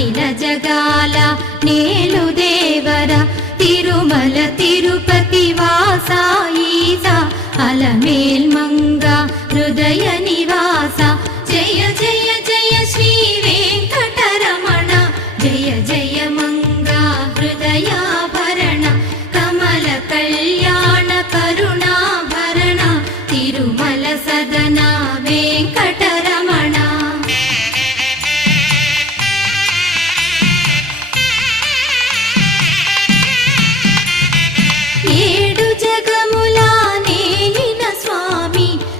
అఖిల జగాల నేలు దేవర తిరుమల తిరుపతి వాసా ఈసా అలమేల్ మంగ హృదయ నివాస జయ జయ జయ శ్రీ వెంకటరమణ జయ జయ మంగ హృదయాభరణ కమల కళ్యాణ కరుణాభరణ తిరుమల సదన వెంకటరమణ